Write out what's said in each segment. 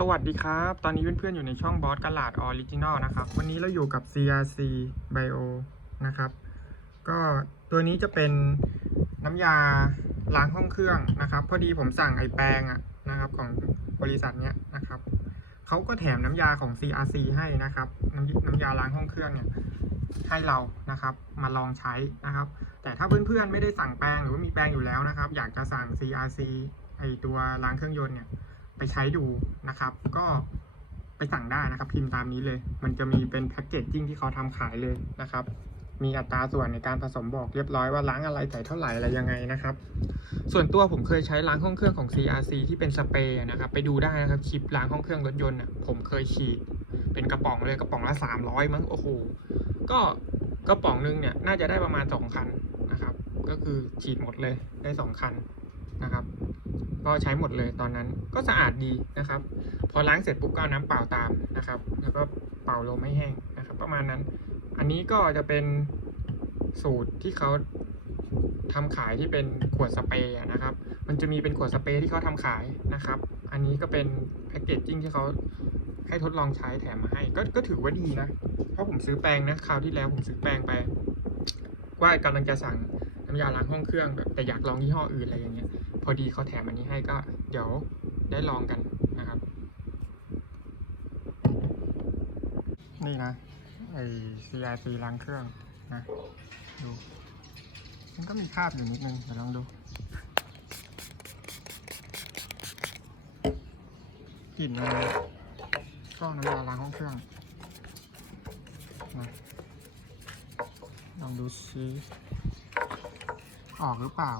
สวัสดีครับ ตอนนี้เพื่อนๆอยู่ในช่องบอสกลาดออริจินอลนะครับ วันนี้เราอยู่กับ CRC Bio นะครับ ก็ตัวนี้จะเป็นน้ำยาล้างห้องเครื่องนะครับ พอดีผมสั่งไอแปรงอะนะครับของบริษัทเนี้ยนะครับเขาก็แถมน้ำยาของ CRC ให้นะครับน้ำน้ำยาล้างห้องเครื่องเนี่ยให้เรานะครับ มาลองใช้นะครับ แต่ถ้าเพื่อนๆไม่ได้สั่งแปรงหรือว่ามีแปรงอยู่แล้วนะครับ อยากจะสั่ง CRC ไอตัวล้างเครื่องยนต์เนี่ย ไปใช้ดูนะครับ ก็ไปสั่งได้นะครับพิมพ์ตามนี้เลย มันจะมีเป็นแพ็กเกจจิ้งที่เขาทำขายเลยนะครับ มีอัตราส่วนในการผสมบอกเรียบร้อยว่าล้างอะไรใส่เท่าไหร่อะไรยังไงนะครับ ส่วนตัวผมเคยใช้ล้างห้องเครื่องของ CRC ที่เป็นสเปรย์นะครับ ไปดูได้นะครับคลิปล้างห้องเครื่องรถยนต์ผมเคยฉีดเป็นกระป๋องเลยกระป๋องละ 300 มั้งโอ้โหก็กระป๋องนึงเนี่ยน่าจะได้ประมาณ 2 คันนะครับ ก็คือฉีดหมดเลยได้สองคันนะครับ ก็ใช้หมดเลยตอนนั้นก็สะอาดดีนะครับ พอล้างเสร็จปุ๊บก็เอาน้ำเปล่าตามนะครับ แล้วก็เป่าลมไม่แห้งนะครับ ประมาณนั้น อันนี้ก็จะเป็นสูตรที่เขาทำขายที่เป็นขวดสเปรย์นะครับ มันจะมีเป็นขวดสเปรย์ที่เขาทำขายนะครับ อันนี้ก็เป็นแพคเกจจิ้งที่เขาให้ทดลองใช้แถมมาให้ ก็ก็ถือว่าดีนะ เพราะผมซื้อแปรงนะคราวที่แล้วผมซื้อแปรงไป ว่ากำลังจะสั่งน้ำยาล้างห้องเครื่องแบบแต่อยากลองยี่ห้ออื่นอะไรอย่างเงี้ย อดีเขาแถมอันนี้ให้ก็เดี๋ยวได้ลองกันนะครับ นี่นะไอ CRC ล้างเครื่องนะดูมันก็มีคราบอยู่นิดนึงเดี๋ยวลองดูกลิ่นมันก็น้ำยาล้างห้องเครื่องนะลองดูซิออกหรือเปล่า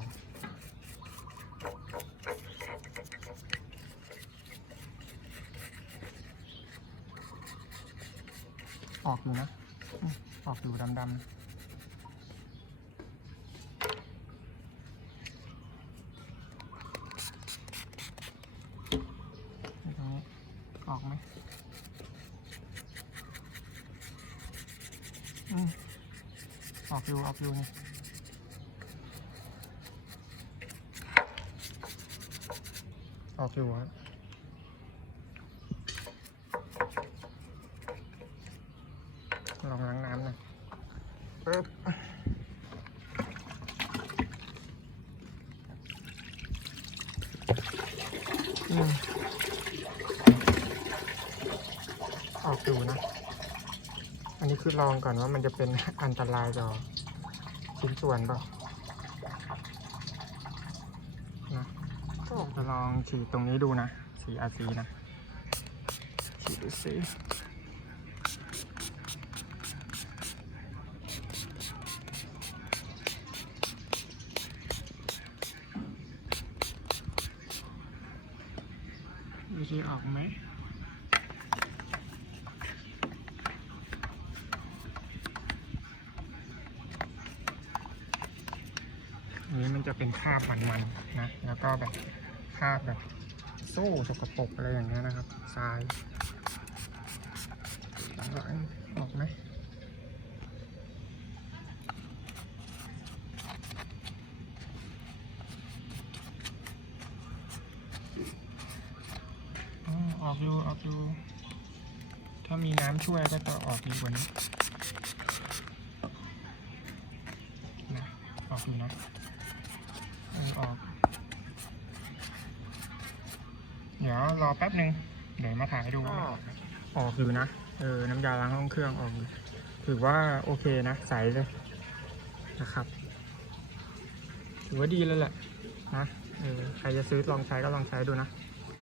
ออกอยู่นะออกอยู่ดำๆตรงนี้ออกไหมอืมออกอยู่ออกอยู่นี่ออกอยู่ครับลองล้างน้ำหน่อย ปึ๊บออกอยู่นะ อันนี้คือลองก่อนว่ามันจะเป็นอันตรายต่อชิ้นส่วนเปล่านะก็จะลองฉีดตรงนี้ดูนะฉีดอาซีนะฉีดดูสิ ดูสิออกไหมอันนี้มันจะเป็นคราบมันๆนะ แล้วก็แบบคราบแบบโซ่สกปรกอะไรอย่างเงี้ยนะครับทรายหลังออกไหม อ๋อออกอยู่ออกอยู่ถ้ามีน้ำช่วยก็จะออกดีกว่านี้นะออกอยู่นะเออออก เดี๋ยวรอแป๊บหนึ่งเดี๋ยวมาถ่ายให้ดูว่าออกอยู่นะ เออ น้ำยาล้างห้องเครื่องออกอยู่ถือว่าโอเคนะ ใสเลยนะครับ ถือว่าดีเลยแหละนะ เออ ใครจะซื้อลองใช้ก็ลองใช้ดูนะ